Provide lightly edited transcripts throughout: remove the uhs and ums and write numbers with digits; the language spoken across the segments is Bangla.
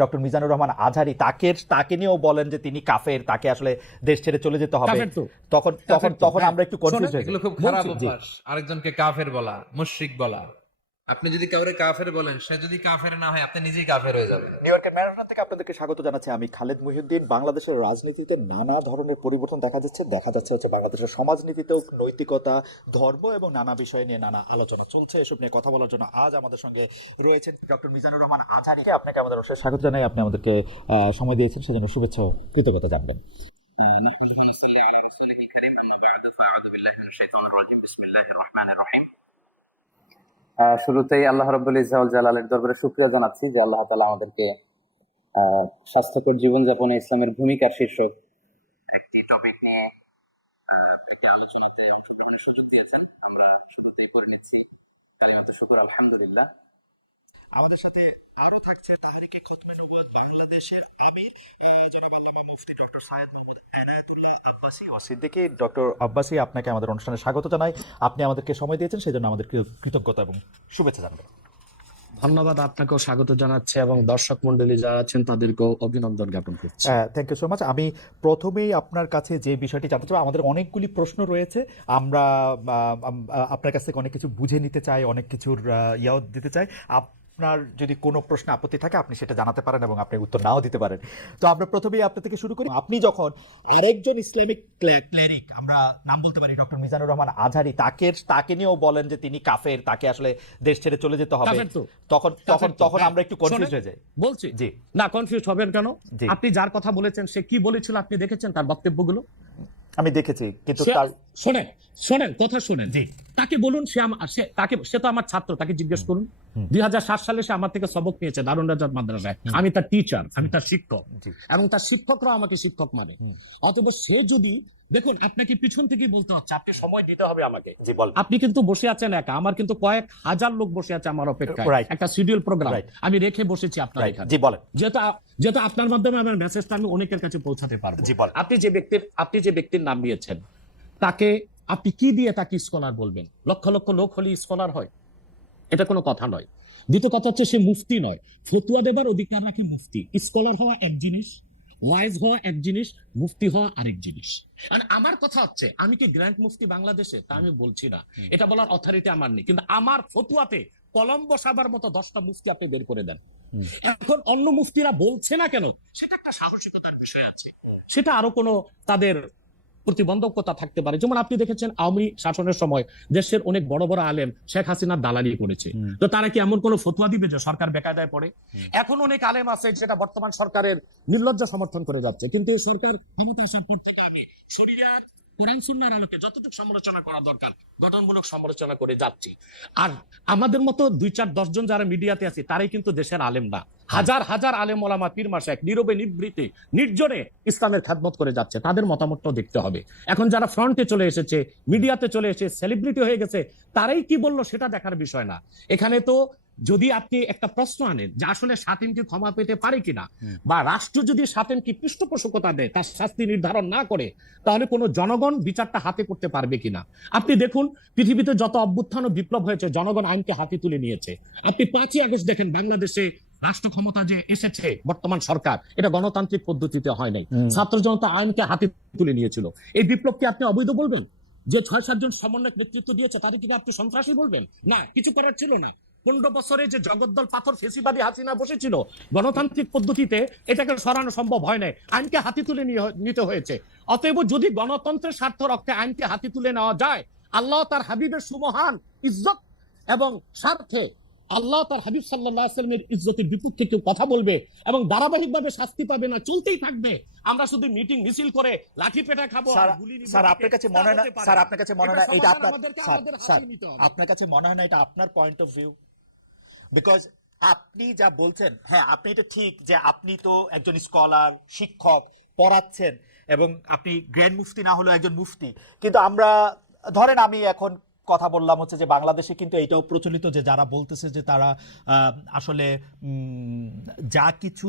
ডক্টর মিজানুর রহমান আজহারি তাকে নিয়েও বলেন যে তিনি কাফের, তাকে আসলে দেশ ছেড়ে চলে যেতে হবে। তখন তখন তখন আমরা একটু কনফিউজ হয়ে এগুলো যাই। খুব খারাপ অভ্যাস, আরেকজনকে কাফের বলা, মুশরিক বলা। আপনি যদি কাউরে কাফের বলেন, সে যদি কাফের না হয়, আপনি নিজেই কাফের হয়ে যাবেন। নিউ ইয়র্কের ম্যানহাটন থেকে আপনাদেরকে স্বাগত জানাচ্ছি। আমি খালেদ মহিউদ্দিন। বাংলাদেশের রাজনীতিতে নানা ধরনের পরিবর্তন দেখা যাচ্ছে হচ্ছে বাংলাদেশের সমাজনীতিতেও নৈতিকতা, ধর্ম এবং নানা বিষয় নিয়ে নানা আলোচনা চলছে। এসব নিয়ে কথা বলার জন্য আজ আমাদের সঙ্গে রয়েছেন ডক্টর মিজানুর রহমান আজহারি। আপনাকে আমাদের অবশ্যই স্বাগত জানাই। আপনি আমাদেরকে সময় দিয়েছেন, সেজন্য শুভেচ্ছা ও কৃতজ্ঞতা জানাবেন। নাহমাদুহু ওয়া নুসাল্লি আলা রাসূলিহিল কারীম, আম্মা বা'দু, ফাআউযু বিল্লাহি মিনাশ শাইতানির রাজীম, বিসমিল্লাহির রহমানির রহিম। শুরুতেই আল্লাহ রাব্বুল ইজ্জা ওয়াল জালালের দরবারে শুকরিয়া জানাচ্ছি যে আল্লাহ তাআলা আমাদেরকে স্বাস্থ্যকর জীবনযাপনে ইসলামের ভূমিকার শীর্ষক একটি টপিক নিয়ে একটি আলোচনাতে অংশগ্রহণের সুযোগ দিয়েছেন। আমরা শুরুতেই পড়ে নিচ্ছি কালিমাতু শুকর আলহামদুলিল্লাহ। আমাদের সাথে আরো থাকছে তাহরিকে খতমে নবুয়ত বাংলাদেশের আমির জনাব আল্লামা মুফতি ডক্টর সৈয়দ মোহাম্মদ এনায়েতুল্লাহ আব্বাসী সিদ্দিকী। ডক্টর আব্বাসী, আপনাকে আমাদের অনুষ্ঠানে স্বাগত জানাই। আপনি আমাদেরকে সময় দিয়েছেন, সেজন্য আমাদের কৃতজ্ঞতা এবং শুভেচ্ছা জানাবেন। ধন্যবাদ, আপনাকেও স্বাগত জানাচ্ছি এবং দর্শক মন্ডলী যারা আছেন তাদেরকেও অভিনন্দন জ্ঞাপন করছি। Thank you so much. আমি প্রথমেই আপনার কাছে যে বিষয়টি জানতে চাই, আমাদের অনেকগুলি প্রশ্ন রয়েছে, আমরা আপনার কাছ থেকে অনেক কিছু বুঝে নিতে চাই, অনেক কিছুর ইয়াও দিতে চাই। আপনার যদি কোনো প্রশ্ন আপত্তি থাকে আপনি সেটা জানাতে পারেন এবং আপনি উত্তর নাও দিতে পারেন। তো আমরা প্রথমেই আপনার থেকে শুরু করি। আপনি যখন আরেকজন ইসলামিক ক্লেরিক, আমরা নাম বলতে পারি ডক্টর মিজানুর রহমান আজহারি, তাকে নিয়েও বলেন যে তিনি কাফের, তাকে আসলে দেশ ছেড়ে চলে যেতে হবে, তখন আমরা একটু কনফিউজ হয়ে যাই। বলছি জি না, কনফিউজ হবেন কেন? আপনি যার কথা বলেছেন সে কি বলেছিল আপনি দেখেছেন তার বক্তব্যগুলো? আমি দেখেছি, কিন্তু শোনেন কথা শোনেন। জি, তাকে বলুন, সে তো আমার ছাত্র, তাকে জিজ্ঞেস করুন। 2007 সালে সে আমার থেকে সবক নিয়েছে দারুন রাজাত মাদ্রাসায়। আমি তার টিচার, আমি তার শিক্ষক, এবং তার শিক্ষকরা আমাকে শিক্ষক মানে। অতএব সে যদি দেখুন, আপনাকে পিছন থেকে বলতে হচ্ছে, আপনি সময় দিতে হবে আমাকে। আপনি কিন্তু বসে আছেন একা, আমার কিন্তু কয়েক হাজার লোক বসে আছে আমার অপেক্ষায়। একটা শিডিউল প্রোগ্রাম আমি রেখে বসেছি আপনার এখানে। যেহেতু আপনার মাধ্যমে আমার মেসেজটা আমি অনেকের কাছে পৌঁছাতে পারবো। আপনি যে ব্যক্তির নাম নিয়েছেন, তাকে আপনি কি দিয়ে তাকে স্কলার বলবেন? লক্ষ লক্ষ লোক হলে স্কলার হয়? এটা কোনো কথা নয়। দ্বিতীয় কথা হচ্ছে, সে মুফতি নয়, ফতুয়া দেবার অধিকার রাখে মুফতি। স্কলার হওয়া এক জিনিস, ওয়াইজ হওয়া এক জিনিস, মুফতি হওয়া আরেক জিনিস। আর আমার কথা হচ্ছে, আমি কি গ্র্যান্ড মুফতি বাংলাদেশে? তা আমি বলছি না, এটা বলার অথরিটি আমার নেই, কিন্তু আমার ফতুয়াতে কলম বসাবার মতো 10টা মুফতি আপনি বের করে দেন। এখন অন্য মুফতিরা বলছে না কেন, সেটা একটা সাহসিকতার বিষয় আছে, সেটা আরো কোনো তাদের প্রতিবন্ধকতা থাকতে পারে। যেমন আপনি দেখেছেন আওয়ামী শাসনের সময় দেশের অনেক বড় বড় আলেম শেখ হাসিনার দালালি করেছে, তো তারা কি এমন কোন ফতোয়া দিবে যে সরকার বেকায়দায় পড়ে? এখন অনেক আলেম আছে যেটা বর্তমান সরকারের নির্লজ্জ সমর্থন করে যাচ্ছে, কিন্তু এই সরকার ক্ষমতা আসার পর থেকে আমি শরিয়াত কোরআন সুন্নাহর আলোকে যতটুকু সমালোচনা করা দরকার গঠনমূলক সমালোচনা করে যাচ্ছি। আর আমাদের মতো 2-4-10 জন যারা মিডিয়াতে আছে তারাই কিন্তু দেশের আলেম না। হাজার হাজার আলেম ওলামা পীর মাশায়েখ নীরবে নিভৃতে নির্জনে ইসলামের খেদমত করে যাচ্ছে, তাদের মতামতটাও দেখতে হবে। এখন যারা ফ্রন্টে চলে এসেছে, মিডিয়াতে চলে এসে সেলিব্রিটি হয়ে গেছে, তারাই কি বললো সেটা দেখার বিষয় না। এখানে তো যদি আপনি একটা প্রশ্ন আনেন যে আসলে শাতিম কি ক্ষমা পেতে পারে কিনা, বা রাষ্ট্র যদি শাতিম কি পৃষ্ঠপোষকতা দেয়, তার শাস্তি নির্ধারণ না করে, তাহলে কোনো জনগণ বিচারটা হাতে করতে পারবে কিনা? আপনি দেখুন, পৃথিবীতে যত অভ্যুত্থান ও বিপ্লব হয়েছে জনগণ আইনকে হাতে তুলে নিয়েছে। আপনি 5ই আগস্ট দেখেন, বাংলাদেশে রাষ্ট্র ক্ষমতা যে এসেছে বর্তমান সরকার, এটা গণতান্ত্রিক পদ্ধতিতে হয় নাই, ছাত্র জনতা আইনকে হাতে তুলে নিয়েছিল। এই বিপ্লবকে আপনি অবৈধ বলবেন? যে 6-7 জন সমন্বয়ক নেতৃত্ব দিয়েছে তাদের কি আপনি সন্ত্রাসী বলবেন? না, কিছু করার ছিল না। 15 বছরে যে জগদ্দল পাথর ফেসিবাদী হাসিনা বসেছিল, গণতান্ত্রিক পদ্ধতিতে এটাকে সরানো সম্ভব হয় নাই, আইনকে হাতে তুলে নিতে হয়েছে। অতএব যদি গণতন্ত্রের স্বার্থ রক্ষে আইনকে হাতে তুলে নেওয়া যায়, আল্লাহ তার হাবিবের সুমহান ইজ্জত এবং স্বার্থে আল্লাহ তার হাবিব সাল্লাল্লাহু আলাইহি ওয়াসাল্লামের ইজ্জতের বিপক্ষে কেউ কথা বলবে এবং ধারাবাহিকভাবে শাস্তি পাবে না, চলতেই থাকবে। আমরা শুধু মিটিং মিছিল করে লাঠি পেটা খাবো আর গুলি নিব। স্যার, আপনার কাছে মনে হয় না, স্যার আপনার কাছে মনে হয় না এটা আপনার, স্যার আপনার কাছে মনে হয় না এটা আপনার পয়েন্ট অফ ভিউ? বিকজ আপনি যা বলছেন, হ্যাঁ আপনি এটা ঠিক যে আপনি তো একজন স্কলার, শিক্ষক, পড়াচ্ছেন এবং আপনি গ্র্যান্ড মুফতি না হলেও একজন মুফতি, কিন্তু আমরা ধরেন আমি এখন কথা বললাম হচ্ছে যে বাংলাদেশে কিন্তু এইটাও প্রচলিত যে যারা বলতেছে যে তারা আসলে যা কিছু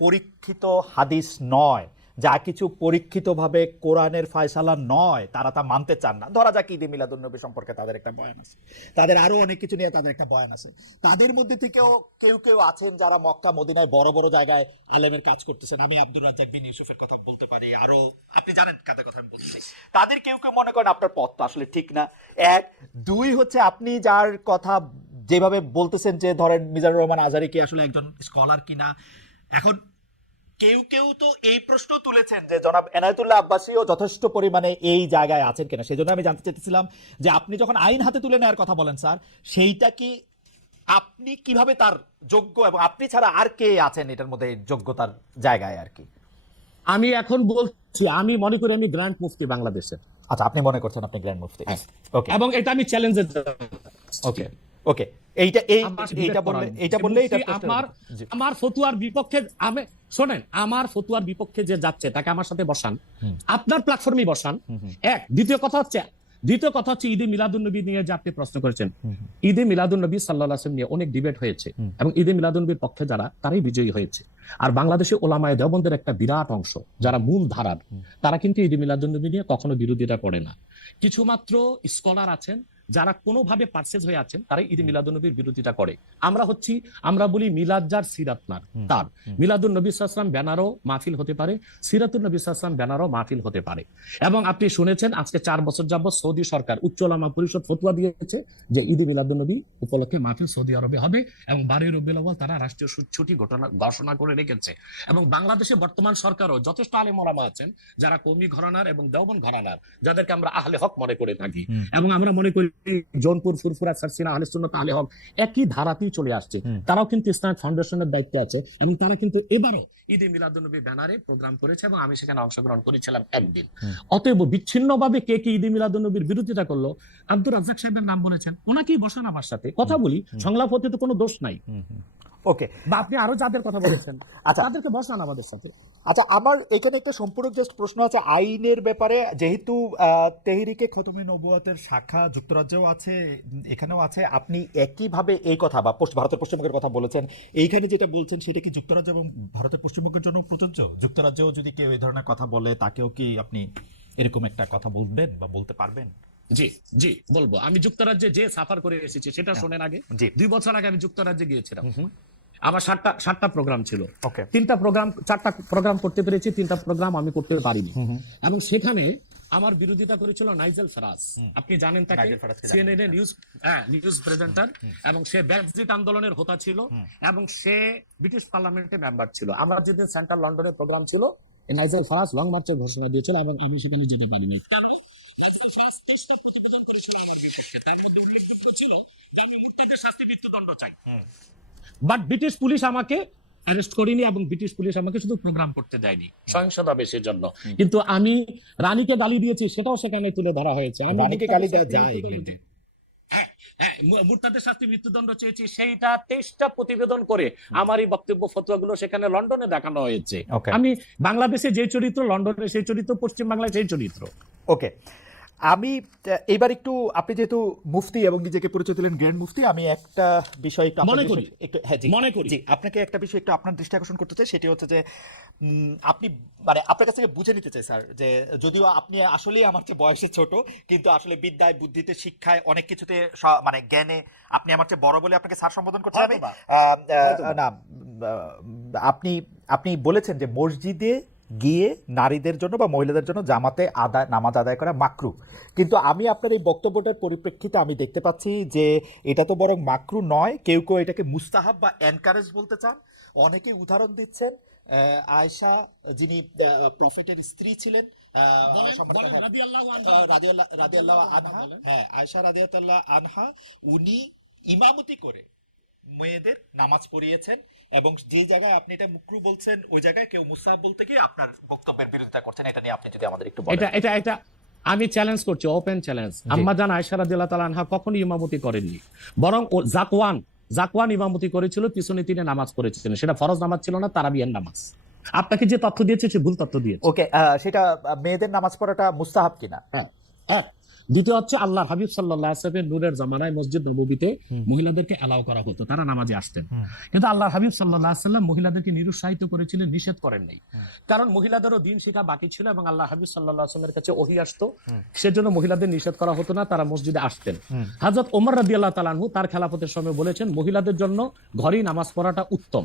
পরীক্ষিত হাদিস নয়, যা কিছু পরীক্ষিতভাবে কোরআনের ফয়সালা নয় তারা তা মানতে চান না। ধরা যাক ঈদে মিলাদুন্নবী সম্পর্কে তাদের একটা বয়ান আছে, তাদের আরো অনেক কিছু নিয়ে তাদের একটা বয়ান আছে। তাদের মধ্যে থেকেও কেউ কেউ আছেন যারা মক্কা মদিনায় বড় বড় জায়গায় আলেমের কাজ করতেছেন। আমি আব্দুর রাজ্জাক বিন ইউসুফের কথা বলতে পারি, আরো আপনি জানেন কাদের কথা আমি বলছি। তাদের কেউ কেউ মনে করেন আপনার পথ তো আসলে ঠিক না। এক, দুই হচ্ছে আপনি যার কথা যেভাবে বলতেছেন যে ধরেন মিজানুর রহমান আজহারী কি আসলে একজন স্কলার কিনা। এখন কেউ কেউ তো এই প্রশ্ন তুলেছেন যে জনাব এনায়েতুল্লাহ আব্বাসীও যথেষ্ট পরিমাণে এই জায়গায় আছেন কিনা। সেই জন্য আমি জানতে চাইতেছিলাম যে আপনি যখন আইন হাতে তুলে নেওয়ার কথা বলেন স্যার, সেইটা কি আপনি কিভাবে তার যোগ্য, এবং আপনি ছাড়া আর কে আছেন এটার মধ্যে যোগ্যতার জায়গায় আর কি? আমি এখন বলছি, আমি মনে করি আমি গ্র্যান্ড মুফতি বাংলাদেশের। আচ্ছা, আপনি মনে করছেন আপনি গ্র্যান্ড মুফতি? ওকে, এবং এটা আমি চ্যালেঞ্জের ওকে ওকে, এইটা বললে আমার ফতুয়ার বিপক্ষে আমি শোনেন, আমার ফতুয়ার বিপক্ষে যে যাচ্ছে তাকে আমার সাথে বসান, আপনার প্ল্যাটফর্মে বসান। এক, দ্বিতীয় কথা হচ্ছে ঈদে মিলাদুন্নবী নিয়ে যে আপনি প্রশ্ন করেছেন, ঈদে মিলাদুন্নবী সাল্লাল্লাহু আলাইহি ওয়াসাল্লাম নিয়ে অনেক ডিবেট হয়েছে এবং ঈদে মিলাদুন্নবীর পক্ষে যারা, তারাই বিজয়ী হয়েছে। আর বাংলাদেশে ওলামায়ে দেওবন্দের একটা বিরাট অংশ যারা মূল ধারার, তারা কিন্তু ঈদে মিলাদুন্নবী নিয়ে কখনো বিরোধিতা করে না। কিছু মাত্র স্কলার আছেন যারা কোনোভাবে পারচেজ হয়ে আছেন, তারাই ঈদে মিলাদুন্নবীর বিরোধিতা করে। আমরা বলি মিলাদ যার সিরাত নার তার, মিলাদুন নবী সাল্লাল্লাহু আলাইহি ওয়াসাল্লাম ব্যানারও মাহফিল হতে পারে, সিরাতুন নবী সাল্লাল্লাহু আলাইহি ওয়াসাল্লাম ব্যানারও মাহফিল হতে পারে। এবং আপনি শুনেছেন আজকে 4 বছর যাবত সৌদি সরকার উচ্চ ওলামা পরিষদ ফতোয়া দিয়েছে যে ঈদে মিলাদুন্নবী উপলক্ষে মাহফিল সৌদি আরবে হবে এবং 12 রবিউল আউয়াল তারা রাষ্ট্রীয় ছুটি ঘোষণা করে রেখেছে। এবং বাংলাদেশে বর্তমান সরকারও যথেষ্ট আলেম ওলামা আছেন যারা কওমি ঘরানার এবং দেওবন্দ ঘরানার, যাদেরকে আমরা আহলে হক মনে করে থাকি। এবং আমরা মনে করি জৌনপুর, ফুরফুরা, সারসিনা, আহলে সুন্নাত, আহলে হক একই ধারাতেই চলে আসছে। তারাও কিন্তু ইসলামিক ফাউন্ডেশনের দায়িত্বে আছে এবং তারা কিন্তু এবারও ঈদে মিলাদুন্নবী ব্যানারে প্রোগ্রাম করেছে এবং আমি সেখানে অংশগ্রহণ করেছিলাম একদিন। অতএব বিচ্ছিন্নভাবে কে কে ঈদে মিলাদুন্নবীর বিরোধিতা করলো, আব্দুর রাজ্জাক সাহেবের নাম বলেছেন, ওনাকেই বসান আমার সাথে কথা বলি, সংলাপ হতে তো কোনো দোষ নাই। ওকে, বা আপনি আরো যাদের কথা বলেছেন আচ্ছা তাদেরকে বসান আমাদের সাথে। আচ্ছা, আমার এখানে একটা সম্পূরক জাস্ট প্রশ্ন আছে আইনের ব্যাপারে। যেহেতু তেহরিকে খতমে নবুয়তের শাখা যুক্তরাজ্যেও আছে, এখানেও আছে, আপনি একইভাবে এই কথা বা ভারতের পশ্চিমবঙ্গের কথা বলেছেন, এইখানে যেটা বলছেন সেটা কি যুক্তরাজ্য এবং ভারতের পশ্চিমবঙ্গের জন্য প্রযোজ্য? যুক্তরাজ্যেও যদি কেউ এই ধরনের কথা বলে তাকেও কি আপনি এরকম একটা কথা বলবেন বা বলতে পারবেন? জি জি বলবো। আমি যুক্তরাজ্যে যে সাফার করে এসেছি সেটা শোনেন আগে। 2 বছর আগে আমি যুক্তরাজ্যে গিয়েছিলাম। আমার 7টা প্রোগ্রাম ছিল। 4টা প্রোগ্রাম করতে পেরেছি, 3টা প্রোগ্রাম আমি করতে পারিনি। এবং সেখানে আমার বিরোধিতা করেছিল নাইজেল ফারাজ। আপনি জানেন তাকে, সিএনএন নিউজ প্রেজেন্টার, এবং সে ব্রেক্সিট আন্দোলনের হোতা ছিল এবং সে ব্রিটিশ পার্লামেন্টের মেম্বার ছিল। আমার যেদিন সেন্ট্রাল লন্ডনের প্রোগ্রাম ছিল, নাইজেল ফারাজ লং মার্চের ঘোষণা দিয়েছিল এবং আমি সেখানে যেতে পারিনি। নাইজেল ফারাজ 23টা প্রতিবেদন করেছিল আমার বিরুদ্ধে, তার মধ্যে উল্লেখযোগ্য ছিল যে আমি মুরতাদের শাস্তি মৃত্যুদণ্ড চাই। বাট ব্রিটিশ পুলিশ আমাকে অ্যারেস্ট করেনি এবং ব্রিটিশ পুলিশ আমাকে শুধু প্রোগ্রাম করতে দেয়নি সহিংসতা বেশের জন্য। কিন্তু আমি রানীকে গালি দিয়েছি, সেটাও সেখানে তুলে ধরা হয়েছে। রানীকে গালি দেওয়া যায়? মুরতাদের শাস্তি মৃত্যুদণ্ড চেয়েছি, সেইটা 23টা প্রতিবেদন করে আমারই বক্তব্য ফতোয়াগুলো সেখানে লন্ডনে দেখানো হয়েছে। আমি বাংলাদেশে যে চরিত্র, লন্ডনে সেই চরিত্র, পশ্চিম বাংলায় সেই চরিত্র। ওকে, আমি এবার একটু, আপনি যেহেতু মুফতি এবং নিজেকে পরিচয় দিলেন গ্র্যান্ড মুফতি, আমি একটা বিষয় একটু আপনাকে একটা বিষয় একটু আপনার দৃষ্টি আকর্ষণ করতে চাই। সেটি হচ্ছে যে আপনি মানে আপনার কাছ থেকে বুঝে নিতে চাই স্যার, যে যদিও আপনি আসলেই আমার চেয়ে বয়সে ছোট, কিন্তু আসলে বিদ্যায়, বুদ্ধিতে, শিক্ষায়, অনেক কিছুতে মানে জ্ঞানে আপনি আমার চেয়ে বড় বলে আপনাকে স্যার সম্বোধন করতে হবে না। আপনি বলেছেন যে মসজিদে গিয়ে নারীদের জন্য বা মহিলাদের জন্য জামাতে নামাজ আদায় করা মাকরু, কিন্তু আমি আপনার এই বক্তব্যটার পরিপ্রেক্ষিতে আমি দেখতে পাচ্ছি যে এটা তো বরং মাকরু নয়, কেউ কেউ এটাকে মুস্তাহাব বা এনকারেজ বলতে চান। অনেকে উদাহরণ দিচ্ছেন আয়েশা, যিনি প্রফেটের স্ত্রী ছিলেন, রাদিয়াল্লাহু আনহা, আয়েশা রাদিয়াল্লাহু আনহা, উনি ইমামতি করে মেয়েদের নামাজ পড়িয়েছেন, এবং যে জায়গায় আপনি এটা মুকরু বলছেন ওই জায়গায় কেউ মুস্তাহাব বলতে গিয়ে আপনার বক্তব্যের বিরোধিতা করছেন। এটা নিয়ে আপনি যদি আমাদের একটু বলেন। এটা আমি চ্যালেঞ্জ করছি, ওপেন চ্যালেঞ্জ। আম্মা জান আয়েশা রাদিয়াল্লাহু তাআলা আনহা কখনোই ইমামতি করেননি, বরং জাকওয়ান ইমামতি করেছিল, পিছনে তিনি নামাজ পড়েছিলেন। সেটা ফরজ নামাজ ছিল না, তারাবিয়ার নামাজ। আপনাকে যে তথ্য দিয়েছে সে ভুল তথ্য দিয়েছে। ওকে, সেটা মেয়েদের নামাজ পড়াটা মুস্তাহাব কিনা? হ্যাঁ, দ্বিতীয় হচ্ছে আল্লাহ হাবিব সাল্লাল্লাহু আলাইহি ওয়াসাল্লামের নূরের জামানায় মসজিদ নববীতে মহিলাদেরকে এলাও করা হতো, তারা নামাজে আসতেন। কিন্তু আল্লাহ হাবিব সাল্লাল্লাহু আলাইহি ওয়াসাল্লাম মহিলাদেরকে নিরুৎসাহিত করেছিলেন, নিষেধ করেন নাই। কারণ মহিলাদেরও দিন শেখা বাকি ছিল এবং আল্লাহ হাবিব সাল্লাল্লাহু আলাইহি ওয়াসাল্লামের কাছে ওহী আসতো, সেজন্য মহিলাদের নিষেধ করা হতো না, তারা মসজিদে আসতেন। হযরত ওমর রাদিয়াল্লাহু তাআলা আনহু তার খেলাফতের সময় বলেছেন মহিলাদের জন্য ঘরেই নামাজ পড়াটা উত্তম।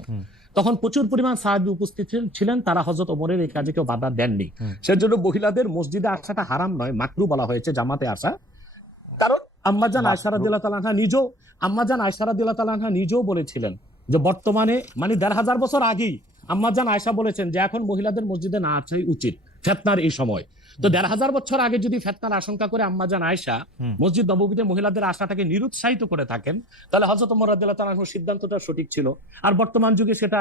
তখন প্রচুর পরিমাণ সাহাবী উপস্থিত ছিলেন, তারা হযরত ওমরের এই কাজে কেউ বাধা দেননি। সেজন্য মহিলাদের মসজিদে আসাটা হারাম নয়, মাকরু বলা হয়েছে জামাতে আসা। কারণ আম্মাজান আয়েশা রাদিয়াল্লাহু তাআলা আনহা নিজেও বলেছিলেন যে বর্তমানে মানে ১৫০০ বছর আগেই আম্মাজান আয়েশা বলেছেন যে এখন মহিলাদের মসজিদে না আসাই উচিত ফিতনার এই সময়। তো ১৫০০ বছর আগে যদি ফিতনার আশঙ্কা করে আম্মাজান আয়েশা মসজিদ নববীতে মহিলাদের আসাটাকে নিরুৎসাহিত করে থাকেন, তাহলে হযরত ওমর রাদিয়াল্লাহু তাআলা আনহুর সিদ্ধান্তটা সঠিক ছিল। আর বর্তমান যুগে সেটা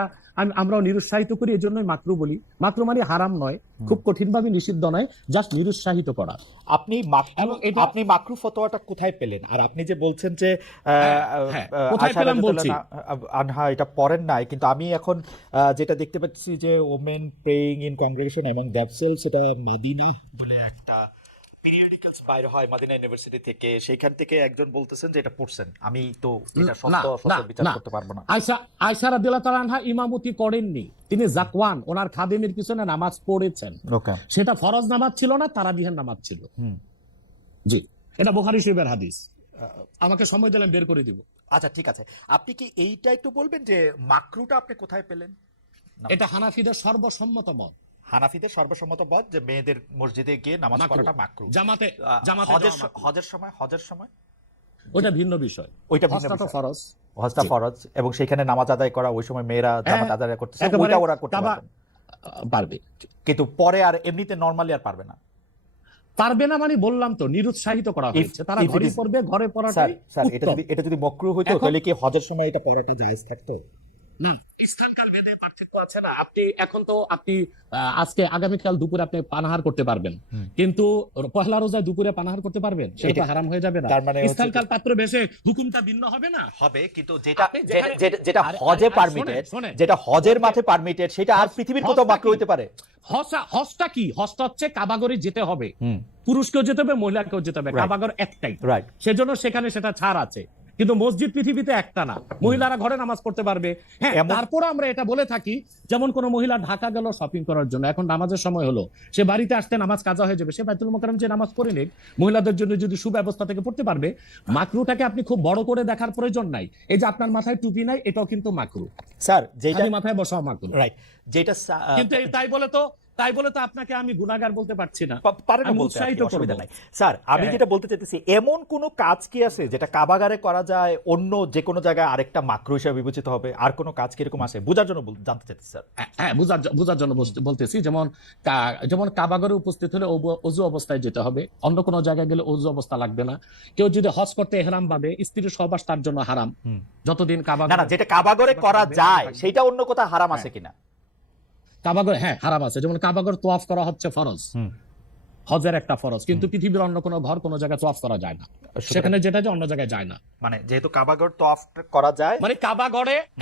আমরাও নিরুৎসাহিত করি, এজন্যই মাকরু বলি। মাকরু মানে হারাম নয়, খুব কঠিনভাবে নিষিদ্ধ নয়, জাস্ট নিরুৎসাহিত করা। আপনি মাকরু ফতোয়াটা কোথায় পেলেন? আর আপনি যে বলছেন যে কোথায় আয়েশা পেলাম বলছি। রাদিয়াল্লাহু আনহা এটা পড়েন নাই, কিন্তু আমি এখন যেটা দেখতে পাচ্ছি যে ওমেন প্রেইং ইন কংগ্রেগেশন এবং দ্যাটসেলস, সেটা মদিনা বলে একটা পিরিয়ডিক্যালস বাইর হয় মদিনা ইউনিভার্সিটি থেকে, সেইখান থেকে একজন বলতেছেন যে এটা পড়ছেন। আমি তো এটা সত্য বিচার করতে পারবো না। আয়েশা রাদিয়াল্লাহু তাআলা আনহা ইমামতি করেননি, তিনি যাকওয়ান ওনার খাদেমের পিছনে নামাজ পড়েছেন। ওকে, সেটা ফরজ নামাজ ছিল না, তারাবিহের নামাজ ছিল। জি, এটা বুখারী শরীফের হাদিস। আমাকে সময় দিলেন বের করে দিব। আচ্ছা ঠিক আছে, আপনি কি এইটা একটু বলবেন যে মাকরুটা আপনি কোথায় পেলেন? এটা হানাফিদের সর্বসম্মত মত। হানাফিদের সর্বসম্মত মত যে মেয়েদের মসজিদে গিয়ে নামাজ পড়াটা মাকরু। জামাতে হজের সময় ওটা ভিন্ন বিষয়, ওইটা ভিন্ন হজটা তো বিষয়। ফরজ। হজটা ফরজ এবং সেখানে নামাজ আদায় করা, ওই সময় মেয়েরা জামাত আদায় করতেছে, একেবারে ওইটা ওরা করতে পারবে, পারবে। কিন্তু পরে আর এমনিতে নরমালি আর পারবে না। পারবে না মানে বললাম তো নিরুৎসাহিত করা হয়েছে, তারা ঘরে পড়বে, ঘরে পড়াটাই উত্তম। এটা যদি মাকরু হইতো তাহলে কি হজের সময় এটা পড়াটা জায়েজ থাকতো? না, স্থানকাল ভেদে পার্থক্য আছে না। আপনি আজকে আগামীকাল দুপুরে আপনি পানাহার করতে পারবেন, কিন্তু পহেলা রোজায় দুপুরে পানাহার করতে পারবেন? সেটা তো হারাম হয়ে যাবে না? স্থানকাল পাত্র বেশে হুকুমটা ভিন্ন হবে না? হবে, কিন্তু যেটা হজে পারমিটেড, যেটা হজের মাঠে পারমিটেড, সেটা আর পৃথিবীর কোথাও মাকরু হইতে পারে? হজটা কি? হজটা হচ্ছে কাবাগরে যেতে হবে, পুরুষকেও যেতে হবে, মহিলাকেও যেতে হবে, কাবাগর একটাই, সেজন্য সেখানে সেটা ছাড় আছে। কিন্তু মসজিদ পৃথিবীতে একটা না, মহিলারা ঘরে নামাজ পড়তে পারবে। হ্যাঁ, তারপর আমরা এটা বলে থাকি, যেমন কোন মহিলা ঢাকা গেল শপিং করার জন্য, এখন নামাজের সময় হলো, সে বাড়িতে আসতে নামাজ কাজা হয়ে যাবে, সে বাইতুল মোকাররম যে নামাজ পড়ে নেক, মহিলাদের জন্য যদি সুব্যবস্থা থেকে পড়তে পারবে। মাকরুটাকে আপনি খুব বড় করে দেখার প্রয়োজন নাই। এই যে আপনার মাথায় টুপি নাই, এটাও কিন্তু মাকরু। স্যার, যেটা মাথায় বসাও মাকরু, রাইট, যেটা কিন্তু তাই বলে তো আপনাকে আমি গুনাহগার বলতে পারছি না, পারেন না বলতে, অসুবিধা নাই। স্যার, আমি যেটা বলতে চাইতেছি, এমন কোন কাজ কি আছে যেটা কাবাগারে করা যায়, অন্য যে কোনো জায়গায় আরেকটা মাকরু হিসেবে বিবেচিত হবে? আর কোন কাজ কি এরকম আছে? বোঝার জন্য জানতে চাইতেছি স্যার। হ্যাঁ, বোঝার জন্য বলতেছি। যেমন কাবাগরে উপস্থিত হলে ওযু অবস্থায় যেতে হবে, অন্য কোনো জায়গায় গেলে ওযু অবস্থা লাগবে না। কেউ যদি হজ করতে ইহরাম বাঁধে, স্ত্রীর সহবাস তার জন্য হারাম যতদিন কাবাগরে। না, যেটা কাবাগরে করা যায় সেটা অন্য কোথাও হারাম আছে কিনা? কাবাগর, হ্যাঁ, হারাম আছে। যেমন কাবাগর তোয়াফ করা হচ্ছে ফরজ, হজের একটা ফরজ, কিন্তু পৃথিবীর অন্য কোনো ঘর কোনো জায়গায় তোয়াফ করা যায় না, সেখানে যেটা যে অন্য জায়গায় যায় না। মানে যেহেতু কাবাগর তোয়াফ করা যায়, মানে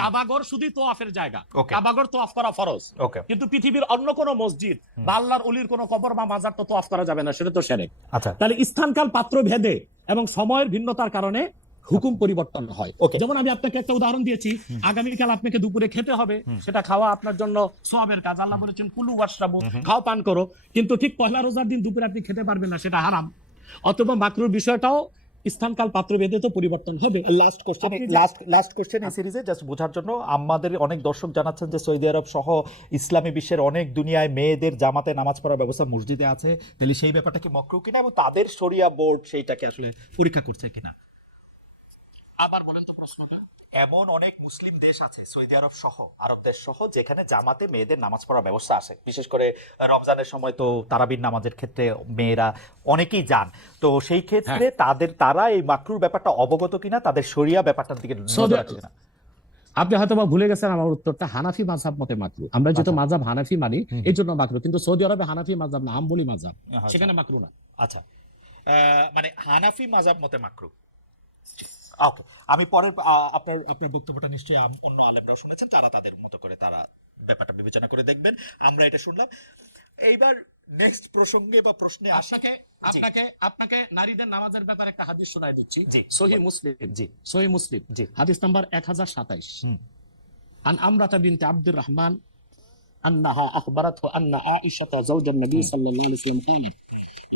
কাবাগর শুধু তোয়াফের জায়গা, কাবাগর তোয়াফ করা ফরজ, কিন্তু পৃথিবীর অন্য কোনো মসজিদ বা আল্লাহর ওলির কোনো কবর বা মাজার তো তোয়াফ করা যাবে না, সেটা তো শিরক। আচ্ছা, তাহলে স্থানকাল পাত্র ভেদে এবং সময়ের ভিন্নতার কারণে হুকুম পরিবর্তন হয়। যেমন আমি আপনাকে একটা উদাহরণ দিয়েছি, আগামীকাল আপনাকে দুপুরে খেতে হবে, সেটা খাওয়া আপনার জন্য সওয়াবের কাজ। আল্লাহ বলেছেন কুলু ওয়াশরাবু, খাও পান করো, কিন্তু ঠিক পহেলা রোজার দিন দুপুরে আপনি খেতে পারবেন না, সেটা হারাম। অথবা মাকরুর বিষয়টাও স্থানকাল পাত্র ভেদে তো পরিবর্তন হবে। লাস্ট কোশ্চেন এই সিরিজে জাস্ট বোঝার জন্য, আমাদের অনেক দর্শক জানাচ্ছেন যে সৌদি আরব সহ ইসলামী বিশ্বের অনেক দুনিয়ায় মেয়েদের জামাতে নামাজ পড়ার ব্যবস্থা মসজিদে আছে, তাহলে সেই ব্যাপারটা কি মাকরু কিনা এবং তাদের শরিয়া বোর্ড সেইটাকে আসলে পরীক্ষা করছে কিনা? আবার বলেন তো প্রশ্নটা। এমন অনেক মুসলিম দেশ আছে, সৌদি আরব সহ, আরব দেশ সহ, যেখানে জামাতে মেয়েদের নামাজ পড়ার ব্যবস্থা আছে। বিশেষ করে রমজানের সময় তো তারাবির নামাজের ক্ষেত্রে মেয়েরা অনেকেই যান, তো সেই ক্ষেত্রে তারা এই মাকরুর ব্যাপারটা অবগত কিনা, তাদের শরিয়া ব্যাপারটার দিকে নজর রাখছে কিনা? আপনি হয়তো বা ভুলে গেছেন আমার উত্তরটা। হানাফি মাযহাব মতে মাকরু। আমরা যেহেতু মাযহাব হানাফি মানি, এই জন্য মাকরু, কিন্তু সৌদি আরবে হানাফি মাযহাব না, হাম্বলি মাযহাব, সেখানে মাকরু না। আচ্ছা, মানে হানাফি মাযহাব মতে মাকরু। ওকে, আমি পরের আপনার বক্তব্যটা নিশ্চয়ই অন্য আলেমরাও শুনেছেন, তারা তাদের মতো করে তারা ব্যাপারটা বিবেচনা করে দেখবেন। আমরা এটা শুনলাম। এইবার নেক্সট প্রসঙ্গে বা প্রশ্নে আসি। আপনাকে নারীদের নামাজের ব্যাপারে একটা হাদিস শোনায় দিচ্ছি। জি। সহিহ মুসলিম। জি। সহিহ মুসলিম। জি। হাদিস নাম্বার 1027। হুম। عن أمرة بنت عبد الرحمن أنها أخبرته أن عائشة زوج النبي صلى الله عليه وسلم قالت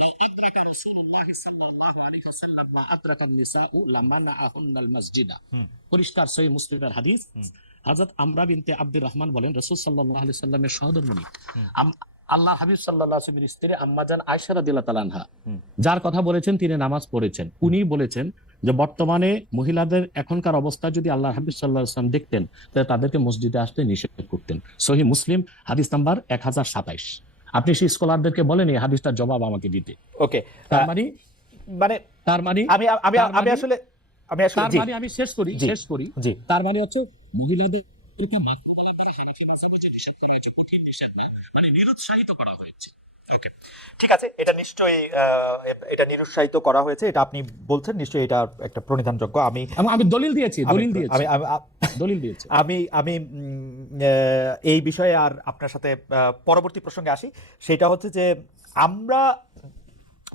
لو أدرك رسول الله صلى الله عليه وسلم ما أدرك النساء لمنعهن المسجد। পরিষ্কার সহিহ মুসলিমের হাদিস। হযরত আমরা বিনতে আব্দুর রহমান বলেন রাসূল সাল্লাল্লাহু আলাইহি সাল্লামের সহধর্মিণী আল্লাহ হাবিব সাল্লাল্লাহু আলাইহি ওয়াসাল্লামের স্ত্রী আম্মাজান আয়েশা রাদিয়াল্লাহু তাআলা আনহা, যার কথা বলেছেন তিনি নামাজ পড়েছেন, উনি বলেছেন যে বর্তমানে মহিলাদের এখনকার অবস্থা যদি আল্লাহ হাবিব সাল্লাল্লাহু আলাইহি ওয়াসাল্লাম দেখতেন তাহলে তাদেরকে মসজিদে আসতে নিষেধ করতেন। সহিহ মুসলিম হাদিস নাম্বার 1027। আপনি সেই স্কলারদেরকে বলেন এই হাদিসটার জবাব আমাকে দিতে। ওকে, তার মানে আমি আমি আমি আসলে আমি আসলে তার জি মানে আমি শেষ করি জি তার মানে হচ্ছে মহিলাদের এটা মাত্র হানাফি মাযহাবে যে নিষেধ করা হয়েছে কঠিন নিষেধ না, মানে নিরুৎসাহিত করা হয়েছে। ওকে, ঠিক আছে, এটা নিশ্চয়ই এটা নিরুৎসাহিত করা হয়েছে, এটা আপনি বলছেন নিশ্চয়ই এটা একটা প্রণিধানযোগ্য। আমি দলিল দিয়েছি আমি আমি এই বিষয়ে আর আপনার সাথে পরবর্তী প্রসঙ্গে আসি। সেটা হচ্ছে যে আমরা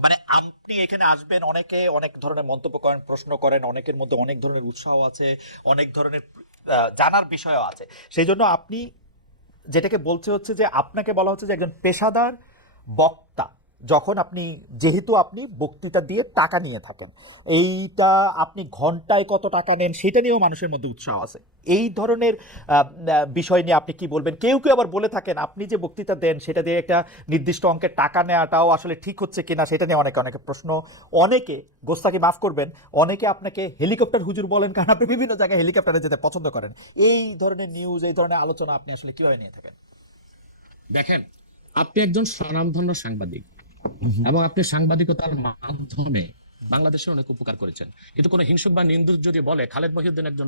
মানে আপনি এখানে আসবেন, অনেকে অনেক ধরনের মন্তব্য করেন, প্রশ্ন করেন, অনেকের মধ্যে অনেক ধরনের উৎসাহ আছে, অনেক ধরনের জানার বিষয়ও আছে। সেই জন্য আপনি যেটাকে বলছে হচ্ছে যে আপনাকে বলা হচ্ছে যে একজন পেশাদার বক্তা, যখন আপনি যেহেতু আপনি বক্তৃতা দিয়ে টাকা নিয়ে থাকেন, এইটা আপনি ঘন্টায় কত টাকা নেন সেটা নিয়েও মানুষের মধ্যে উৎসাহ আছে। এই ধরনের বিষয় নিয়ে আপনি কি বলবেন? কেউ কেউ আবার বলে থাকেন আপনি যে বক্তৃতা দেন সেটা দিয়ে একটা নির্দিষ্ট অঙ্কের টাকা নেওয়াটাও আসলে ঠিক হচ্ছে কিনা সেটা নিয়ে অনেকে প্রশ্ন, অনেকে গোস্তাকি মাফ করবেন, অনেকে আপনাকে হেলিকপ্টার হুজুর বলেন কারণ আপনি বিভিন্ন জায়গায় হেলিকপ্টারে যেতে পছন্দ করেন। এই ধরনের নিউজ, এই ধরনের আলোচনা আপনি আসলে কিভাবে নিয়ে থাকেন? দেখেন, আপনি একজন স্বনামধন্য সাংবাদিক এবং আপনি সাংবাদিকতার মাধ্যমে বাংলাদেশের অনেক উপকার করেছেন, কিন্তু কোন হিংসুক বা নিন্দুক যদি বলে খালেদ মহিউদ্দিন একজন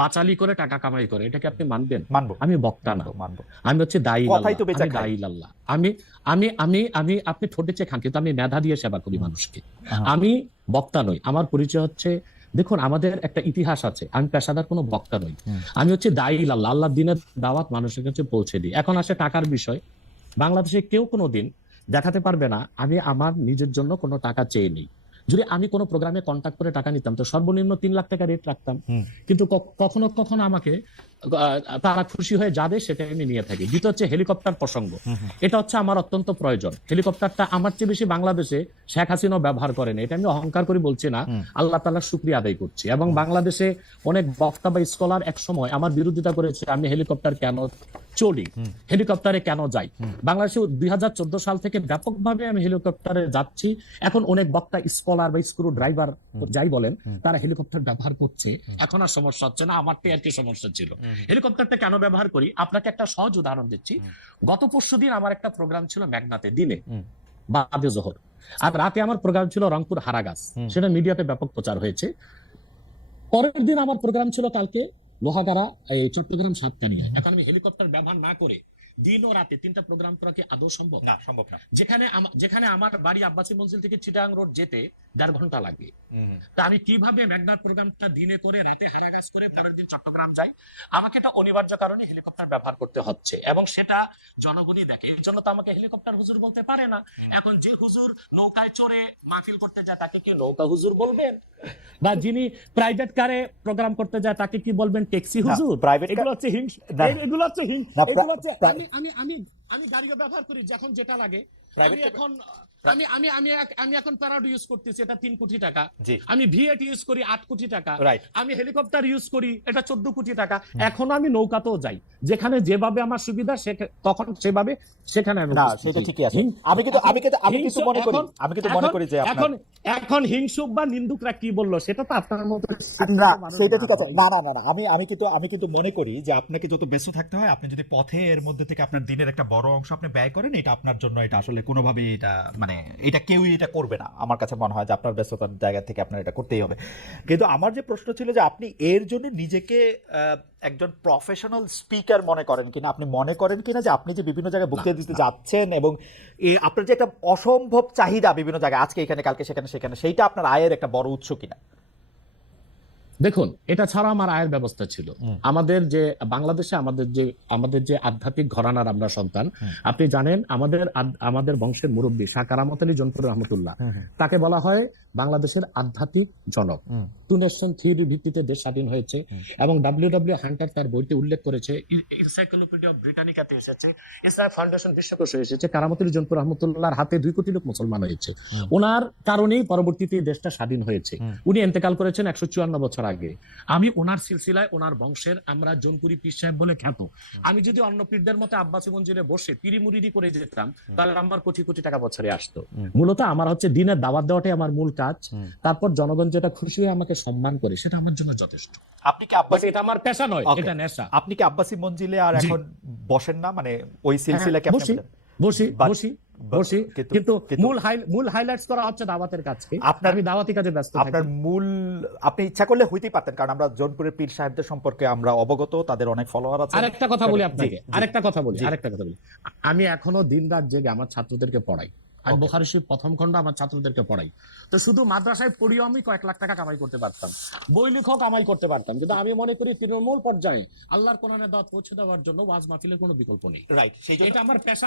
বাচালি করে টাকা কামাই করে, এটাকে আপনি মানবেন? মানবো। আমি বক্তা না, মানবো। আমি হচ্ছে দায়ী কথাই তো বেচা খাই। দায়ী আল্লাহ। আমি আমি আমি আমি আপনি ঠোঁটে চেয়ে খান, কিন্তু আমি মেধা দিয়ে সেবা করি মানুষকে। আমি বক্তা নই। আমার পরিচয় হচ্ছে, দেখুন আমাদের একটা ইতিহাস আছে, আমি পেশাদার কোনো বক্তা নই, আমি হচ্ছে দায়ী আল্লাহ। আল্লাহ দিনের দাওয়াত মানুষের কাছে পৌঁছে দিই। এখন আসে টাকার বিষয়। বাংলাদেশে কেউ কোনোদিন দেখাতে পারবে না আমি আমার নিজের জন্য কোনো টাকা চেয়ে নেই। যদি আমি কোনো প্রোগ্রামে কন্ট্যাক্ট করে টাকা নিতাম তো সর্বনিম্ন 3 লাখ টাকা রেট রাখতাম, কিন্তু কখনো কখনো আমাকে তারা খুশি হয়ে যাবে সেটা আমি নিয়ে থাকি। দ্বিতীয় হচ্ছে হেলিকপ্টার প্রসঙ্গ, এটা হচ্ছে আমার অত্যন্ত প্রয়োজন। হেলিকপ্টারটা আমার চেয়ে বেশি বাংলাদেশে শেখ হাসিনা ব্যবহার করেন, এটা আমি অহংকার করে বলছি না, আল্লাহ তাআলার শুকরিয়া আদায় করছি। এবং বাংলাদেশে অনেক বক্তা বা স্কলার এক সময় আমার বিরোধিতা করেছে আমি হেলিকপ্টার কেন চলি, হেলিকপ্টারে কেন যাই। বাংলাদেশে 2014 সাল থেকে ব্যাপকভাবে আমি হেলিকপ্টারে যাচ্ছি। এখন অনেক বক্তা স্কলার বা স্ক্রু ড্রাইভার যাই বলেন তারা হেলিকপ্টার ব্যবহার করছে, এখন আর সমস্যা হচ্ছে না। আমারটাই আর কি সমস্যা ছিল। হেলিকপ্টারটা কেন ব্যবহার করি আপনাকে একটা সহজ উদাহরণ দিচ্ছি। গত পরশুদিন আমার একটা প্রোগ্রাম ছিল মেঘনাতে, দিনে বাদে জোহর, আর রাতে আমার প্রোগ্রাম ছিল রংপুর হারাগাছ, সেটা মিডিয়াতে ব্যাপক প্রচার হয়েছে। পরের দিন আমার প্রোগ্রাম ছিল কালকে লোহাগাড়া, এই চট্টগ্রাম সাতকানিয়া। এখন আমি হেলিকপ্টার ব্যবহার না করে দিন ও রাতে 3টা প্রোগ্রাম করা কি আদৌ সম্ভব? না, সম্ভব না। যেখানে আমার বাড়ি আব্বাসী মঞ্জিল থেকে চিটাগাং রোড যেতে 1.5 ঘন্টা লাগে, তা আমি কিভাবে মেঘনার প্রোগ্রামটা দিনে করে রাতে হারাগাছ করে পরের দিন চট্টগ্রাম যাই? আমাকে এটা অনিবার্য কারণে হেলিকপ্টার ব্যবহার করতে হচ্ছে এবং সেটা জনগণই দেখে, এর জন্য তো আমাকে হেলিকপ্টার হুজুর বলতে পারে না। এখন যে হুজুর নৌকায় চড়ে মাহফিল করতে যায় তাকে কি নৌকা হুজুর বলবেন? বা যিনি প্রাইভেট কারে প্রোগ্রাম করতে যায় তাকে কি বলবেন ট্যাক্সি হুজুর? প্রাইভেট এগুলো হচ্ছে এগুলো হচ্ছে আমি গাড়িও ব্যবহার করি যখন যেটা লাগে। আমি এখন প্যারাডো ইউজ করতেছি, এটা 3 কোটি টাকা। আমি ভিএট ইউজ করি 8 কোটি টাকা। আমি হেলিকপ্টার ইউজ করি, এটা 14 কোটি টাকা। এখন আমি নৌকাতেও যাই, যেখানে যেভাবে আমার সুবিধা তখন সেভাবে সেখানে আমি না, সেটা ঠিকই আছে। আমি কিন্তু মনে করি যে এখন হিংসুক বা নিন্দুকরা কি বললো সেটা তো আপনার মতো না, সেটা ঠিক আছে। না, আমি কিন্তু মনে করি যে আপনাকে যত ব্যস্ত থাকতে হয়, আপনি যদি পথে এর মধ্যে থেকে আপনার দিনের একটা বড় অংশ আপনি ব্যয় করেন, এটা আপনার জন্য এটা আসলে কোনোভাবে এটা মানে এটা কেউই এটা করবে না। আমার কাছে মনে হয় যে আপনার ব্যস্ততার জায়গা থেকে আপনার এটা করতেই হবে। কিন্তু আমার যে প্রশ্ন ছিল যে আপনি এর জন্য নিজেকে একজন প্রফেশনাল স্পিকার মনে করেন কিনা, আপনি মনে করেন কিনা যে আপনি যে বিভিন্ন জায়গায় বক্তৃতা দিতে যাচ্ছেন এবং আপনার যে একটা অসম্ভব চাহিদা বিভিন্ন জায়গায়, আজকে এখানে কালকে সেখানে সেইটা আপনার আয়ের একটা বড় উৎস কিনা? দেখুন, এটা ছাড়া আমার আয়ের ব্যবস্থা ছিল। আমাদের যে বাংলাদেশে আমাদের যে আধ্যাত্মিক ঘরানার আমরা সন্তান, আপনি জানেন আমাদের বংশের মুরব্বী শাহ কারামত আলী জনপুর রহমতুল্লাহ, তাকে বলা হয় বাংলাদেশের আধ্যাত্মিক জনক। টু নেশন থিওরির ভিত্তিতে দেশ স্বাধীন হয়েছে এবং ডব্লিউ হান্টার তার বইতে উল্লেখ করেছে, এনসাইক্লোপিডিয়া ব্রিটানিকাতে এসেছে, ইসলাম ফাউন্ডেশন বিশ্বকোষে এসেছে, কারামত আলী জনপুর রহমতুল্লাহর হাতে 2 কোটি লোক মুসলমান হয়েছে। ওনার কারণেই পরবর্তীতে দেশটা স্বাধীন হয়েছে। উনি ইন্তেকাল করেছেন 154 বছর আগে। আমি ওনার সিলসিলায়, ওনার বংশের আমরা জোনপুরি পীর সাহেব বলে খ্যাত। আমি যদি অন্য পীরদের মতো আব্বাসী মঞ্জিরে বসে পিরি মুরিদি করে যেতাম, তাহলে আমার কোটি কোটি টাকা বছরে আসতো। মূলত আমার হচ্ছে দিনের দাওয়াত দেওয়াটাই আমার মূল কাজ। তারপর জনগণ যেটা খুশি হয়ে আমাকে সম্মান করে, সেটা আমার জন্য যথেষ্ট। আপনি কি আব্বাসী, এটা আমার পেশা নয়, Okay. এটা নেশা। আপনি কি আব্বাসী মঞ্জিলে আর জি। এখন বসেন না, মানে ওই সিলসিলাকে হ্যাঁ, আপনি বসি But- বসি but- বসি, কিন্তু- কিন্তু মূল হাইলাইটস করা হচ্ছে দাওয়াতের কাজকে। আপনার- আমি দাওয়াতি কাজে ব্যস্ত আপনার থাকি। মূল, আপনি ইচ্ছা করলে হইতেই পারতেন, কারণ আমরা জোনপুরের পীর সাহেবদের সম্পর্কে আমরা অবগত, তাদের অনেক ফলোয়ার আছে। আরেকটা কথা বলি জি, আপনাকে, জি। আরেকটা কথা বলি। জি। আমি এখনো দিন রাত জেগে আমার ছাত্রদেরকে পড়াই। আমি Okay. বুখারী শরীফ প্রথম খণ্ড আমার ছাত্রদেরকে পড়াই। তো শুধু মাদ্রাসায় পড়িও আমি কয়েক লাখ টাকা কামাই করতে পারতাম, বই লেখক কামাই করতে পারতাম, কিন্তু আমি মনে করি তৃণমূল পর্যায়ে আল্লাহর কোরআনের দাওয়াত পৌঁছে দেওয়ার জন্য ওয়াজ মাহফিলের কোনো বিকল্প নেই। রাইট, সেই জন্য এটা আমার পেশা।